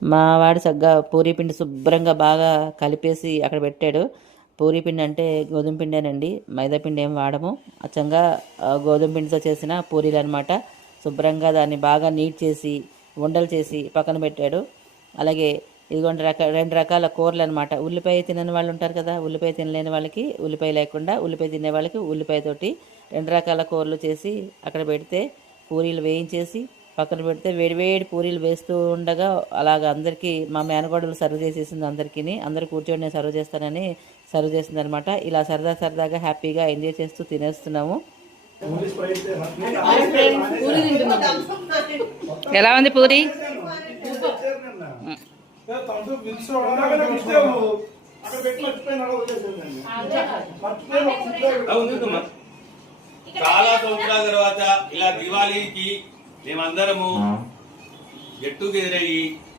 మా వాడు చక్కగా పూరీ పిండి శుభ్రంగా బాగా కలిపేసి అక్కడ పెట్టాడు. పూరీ పిండి అంటే గోధుమ పిండేనండి, మైదా పిండి ఏం వాడము. అచ్చంగా గోధుమ పిండితో చేసిన పూరీలు అనమాట. శుభ్రంగా దాన్ని బాగా నీట్ చేసి ఉండలు చేసి పక్కన పెట్టాడు. అలాగే ఇదిగోండి రెండు రకాల కూరలు అనమాట. ఉల్లిపాయ తినని వాళ్ళు ఉంటారు కదా, ఉల్లిపాయ తినలేని వాళ్ళకి ఉల్లిపాయ లేకుండా, ఉల్లిపాయ తినే వాళ్ళకి ఉల్లిపాయతోటి రెండు రకాల కూరలు చేసి అక్కడ పెడితే, పూరీలు వేయించేసి పక్కన పెడితే వేడివేడి పూరీలు వేస్తూ ఉండగా అలాగ అందరికీ మా మేనగోడలు సర్వ్ చేసేసింది. అందరూ కూర్చొని నేను సర్వ్ చేస్తానని సర్వ్ చేసింది అనమాట. ఇలా సరదాగా హ్యాపీగా ఎంజాయ్ చేస్తూ తినేస్తున్నాము. ఎలా ఉంది పూరి? చాలా సంవత్సరాల తర్వాత ఇలా దివాళీకి మేమందరము గెట్ టుగెదర్ అయ్యి